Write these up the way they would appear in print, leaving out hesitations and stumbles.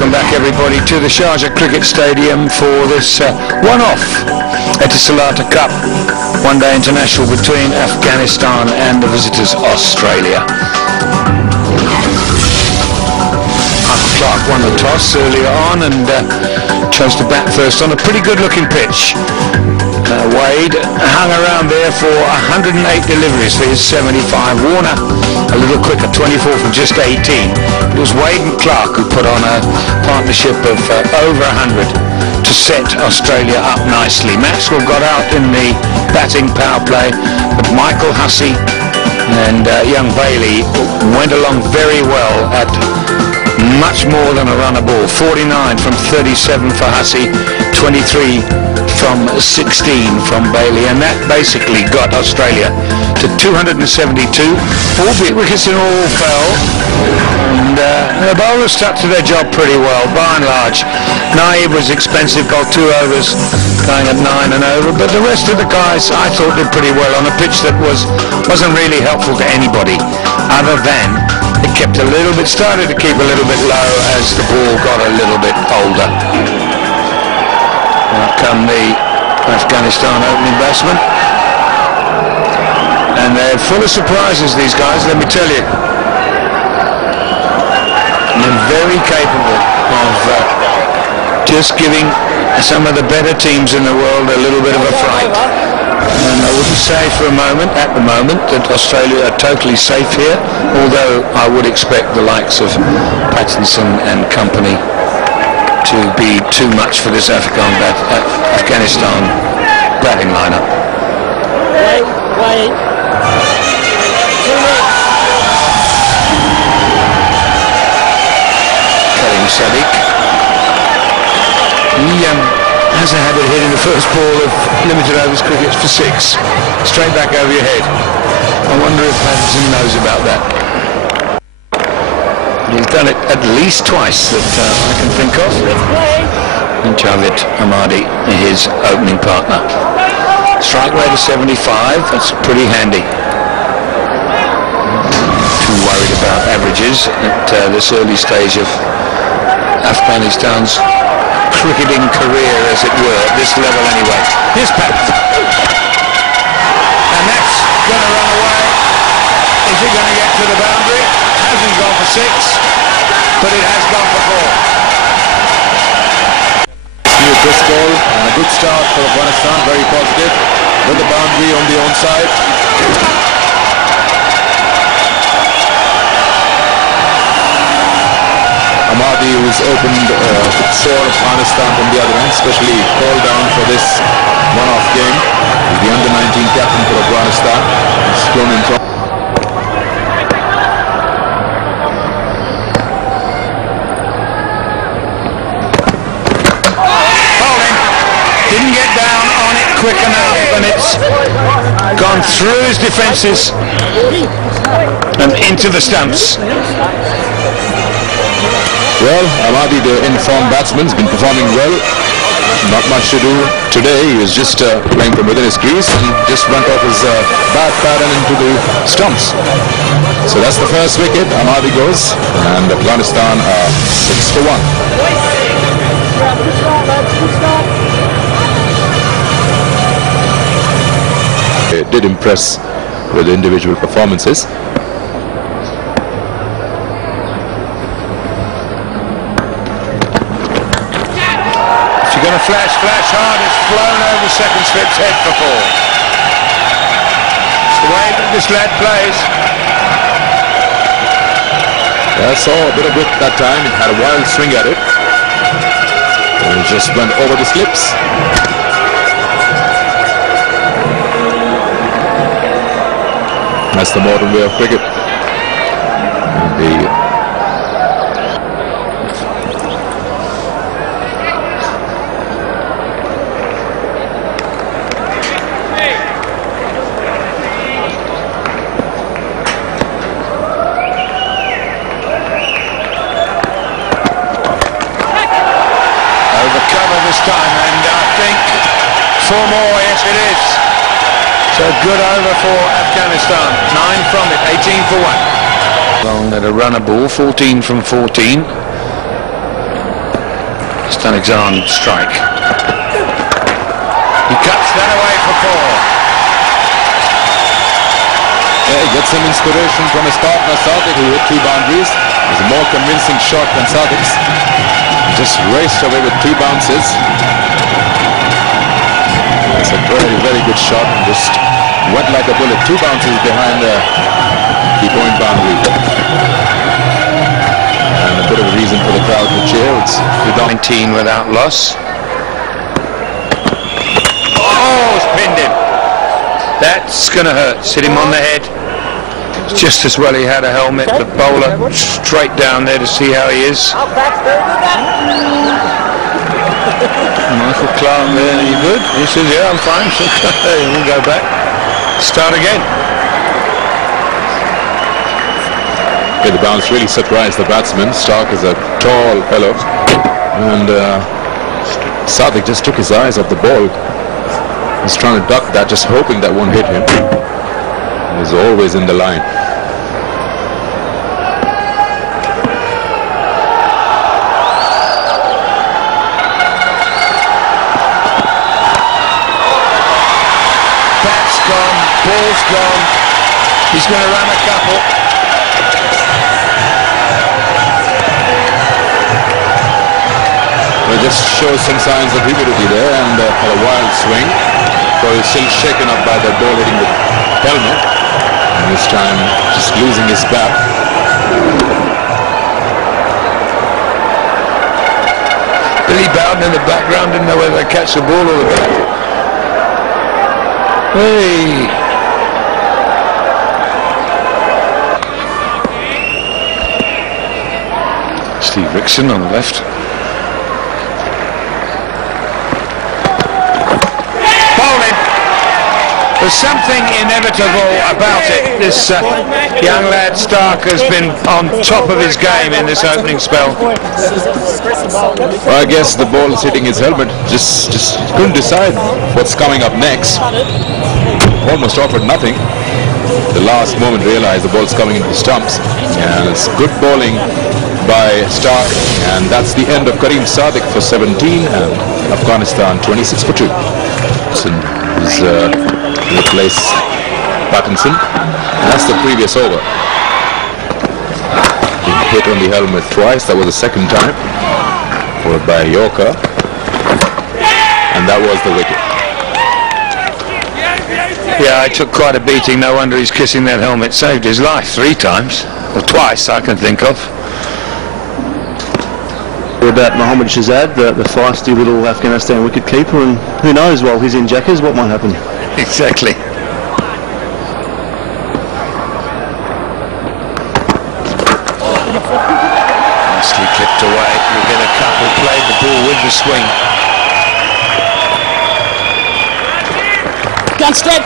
Welcome back everybody to the Sharjah Cricket Stadium for this one-off Etisalat Cup one-day international between Afghanistan and the visitors Australia. Clark won the toss earlier on and chose to bat first on a pretty good-looking pitch. Wade hung around there for 108 deliveries for his 75. Warner a little quicker, 24 from just 18. It was Wade and Clark who put on a partnership of over 100 to set Australia up nicely. Maxwell got out in the batting power play, but Michael Hussey and young Bailey went along very well at much more than a runner ball. 49 from 37 for Hussey, 23 from 16 from Bailey, and that basically got Australia to 272, albeit wickets in all fell, and the bowlers stuck to their job pretty well by and large. Naib was expensive, got 2 overs going at 9 and over, but the rest of the guys I thought did pretty well on a pitch that wasn't really helpful to anybody other than it kept started to keep a little bit low as the ball got a little bit older. Out come the Afghanistan opening batsmen, and they're full of surprises, these guys, let me tell you. They're very capable of just giving some of the better teams in the world a little bit of a fright. And I wouldn't say for a moment, at the moment, that Australia are totally safe here, although I would expect the likes of Pattinson and company to be too much for this Afghanistan batting lineup. Karim Sadiq. He has a habit of hitting the first ball of limited overs cricket for 6, straight back over your head. I wonder if Pattinson knows about that. He's done it at least twice that I can think of. And Javed Ahmadi, his opening partner. Strike rate of 75, that's pretty handy. Too worried about averages at this early stage of Afghanistan's cricketing career, as it were, at this level anyway. Here's Pat. And that's going to run away. Is it going to get to the boundary? Hasn't gone for 6, but it has gone for 4. New Bristol, and a good start for Afghanistan, very positive, with the boundary on the onside. Ahmadi, who's opened for Afghanistan from the other end, especially called down for this one-off game. He's the under-19 captain for Afghanistan. He's thrown in top. Didn't get down on it quick enough, and it's gone through his defences and into the stumps. Well, Ahmadi, the in-form batsman, has been performing well. Not much to do today. He was just playing from within his crease and just went off his bat pattern into the stumps. So that's the first wicket. Ahmadi goes, and Afghanistan are 6 for 1. It did impress with individual performances. If you're going to flash hard, it's flown over second slip's head for 4. It's the way that this lad plays. I saw a bit of it that time. It had a wild swing at it. And it just went over the slips. That's the modern way of cricket. Over cover this time, and I think 4 more, yes it is. So good over for Afghanistan. 9 from it, 18 for 1. Long at a runner ball, 14 from 14. Stanigzan strike. He cuts that away for 4. Yeah, he gets some inspiration from his partner Sadiq, who hit 2 boundaries. It was a more convincing shot than Sadiq's. He just raced away with 2 bounces. It's a very, very good shot and just went like a bullet. 2 bounces behind the point boundary. And a bit of a reason for the crowd to cheer. It's 19 without loss. Oh, it's pinned him. That's going to hurt. Hit him on the head. Just as well he had a helmet. The bowler straight down there to see how he is. Michael Clark there. Are you good? He says, yeah, I'm fine. We'll go back. Start again. Yeah, the bounce really surprised the batsman. Stark is a tall fellow. And Sadiq just took his eyes off the ball. He's trying to duck that, just hoping that won't hit him. He's always in the line. Bat's gone, ball's gone. He's going to run a couple. Well, it just shows some signs of humidity there, and had a wild swing. So he's still shaken up by the ball hitting the helmet. And this time just losing his bat. Billy Bowden in the background didn't know whether to catch the ball or the bat. Hey! Steve Rickson on the left. There's something inevitable about it. This young lad Stark has been on top of his game in this opening spell. Well, I guess the ball is hitting his helmet. Just couldn't decide what's coming up next. Almost offered nothing. The last moment realized the ball's coming into the stumps. And it's good bowling by Stark. And that's the end of Kareem Sadiq for 17 and Afghanistan 26 for 2. So replace Pattinson. That's the previous over. He hit on the helmet twice. That was the second time. Followed by a Yorker. And that was the wicket. Yeah, I took quite a beating. No wonder he's kissing that helmet. Saved his life 3 times. Or twice, I can think of. About Mohammad Shahzad, the feisty little Afghanistan wicket-keeper, and who knows, while he's in Jackers, what might happen. Exactly. Nicely clipped away. We'll get a couple. Played the ball with the swing. Gunstead.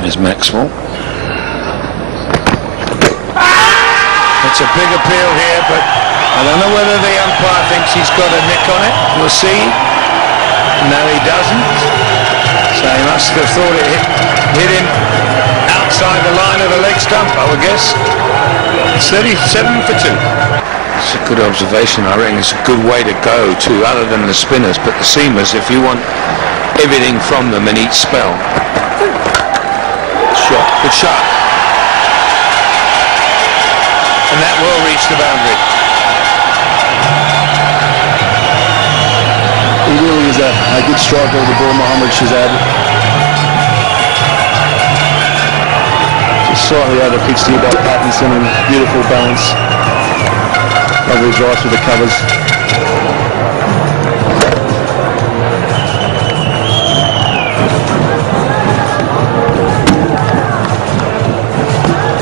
There's Maxwell. It's a big appeal here, but I don't know whether the umpire thinks he's got a nick on it. We'll see. No, he doesn't. So he must have thought it hit him outside the line of the leg stump, I would guess. 37 for 2. It's a good observation. I reckon it's a good way to go too, other than the spinners, but the seamers, if you want everything from them in each spell. Shot. Good shot. And that will reach the boundary. He really is a good striker of the ball, Mohammad Shahzad. Just slightly over-pitched here by Pattinson, and beautiful balance. Lovely drive through the covers.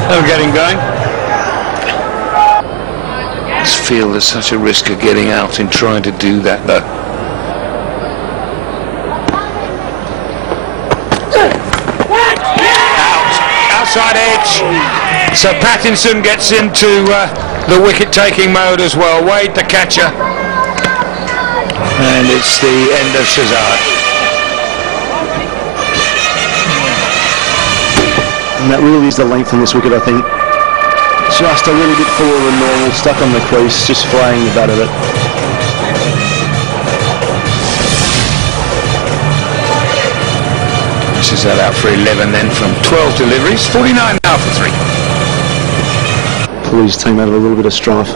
That'll get him going. I just feel there's such a risk of getting out in trying to do that, though. Outside edge. So Pattinson gets into the wicket-taking mode as well. Wade, the catcher. And it's the end of Shahzad. And that really is the length on this wicket, I think. just a little bit fuller than normal, stuck on the crease, just flaying the bat of it. This is that out for 11 then from 12 deliveries, 49 now for 3. Pull his team out of a little bit of strife.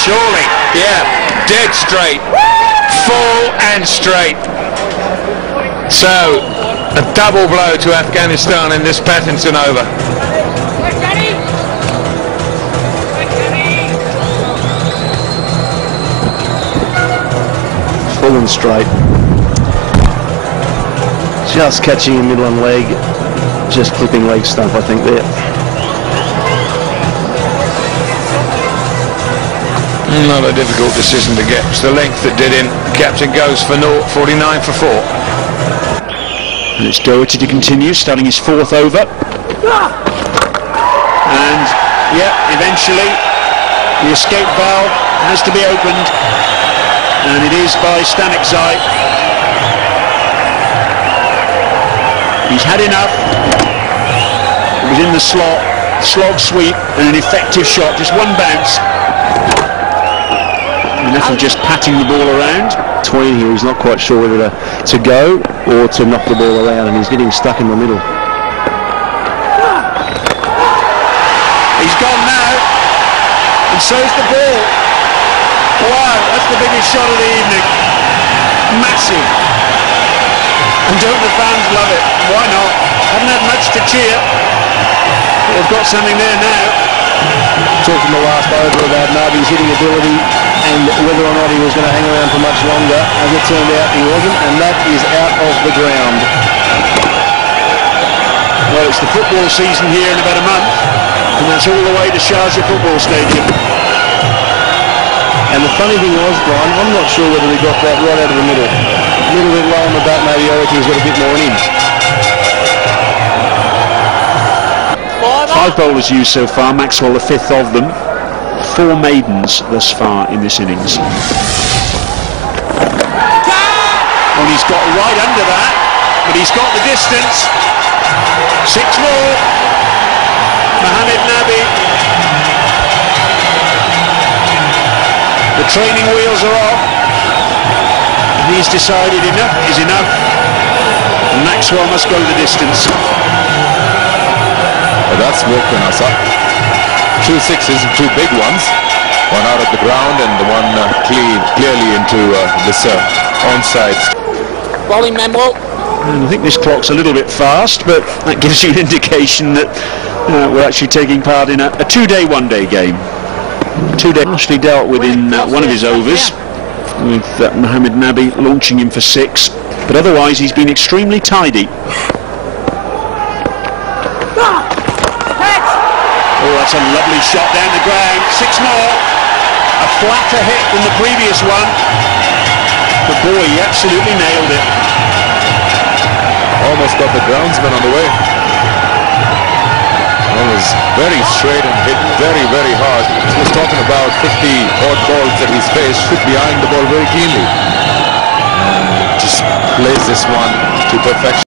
Surely, yeah, dead straight, full and straight. So, a double blow to Afghanistan in this Pattinson over. Full and straight. Just catching a middle on leg, just clipping leg stump, I think, there. Not a difficult decision to get. It's the length that did him. Captain goes for 49 for 4. And it's Doherty to continue, starting his 4th over. And, yeah, eventually the escape valve has to be opened. And it is by Stanekzai. He's had enough. It was in the slog sweep, and an effective shot, just one bounce. Enough of just patting the ball around. Between here, he's not quite sure whether to go or to knock the ball around, and he's getting stuck in the middle. He's gone now, and so's the ball. Wow, that's the biggest shot of the evening. Massive. And don't the fans love it? Why not? Haven't had much to cheer. But they've got something there now. Talked in the last over about Nabi's hitting ability and whether or not he was going to hang around for much longer. As it turned out, he wasn't, and that is out of the ground. Well, it's the football season here in about a month, and that's all the way to Sharjah football stadium. And the funny thing was, Brian, I'm not sure whether he got that right out of the middle. A little bit low on the bat, maybe Oricky's got a bit more in him. 5 bowlers used so far, Maxwell the 5th of them. 4 maidens thus far in this innings. And he's got right under that, but he's got the distance. 6 more. Mohammed Nabi. The training wheels are off. And he's decided enough is enough. And Maxwell must go the distance. Well, that's woken us up. 2 sixes and 2 big ones. One out of the ground and the one clearly into this onside. Bowling memo. And I think this clock's a little bit fast, but that gives you an indication that we're actually taking part in a 2-day, 1-day game. 2-day actually dealt with in one of his overs, with Mohammed Nabi launching him for 6, but otherwise he's been extremely tidy. Oh, that's a lovely shot down the ground. 6 more. A flatter hit than the previous one. But boy, he absolutely nailed it. Almost got the groundsman on the way. That was very straight and hit very, very hard. He was talking about 50 odd balls that he's faced. Should be eyeing the ball very keenly. And just plays this one to perfection.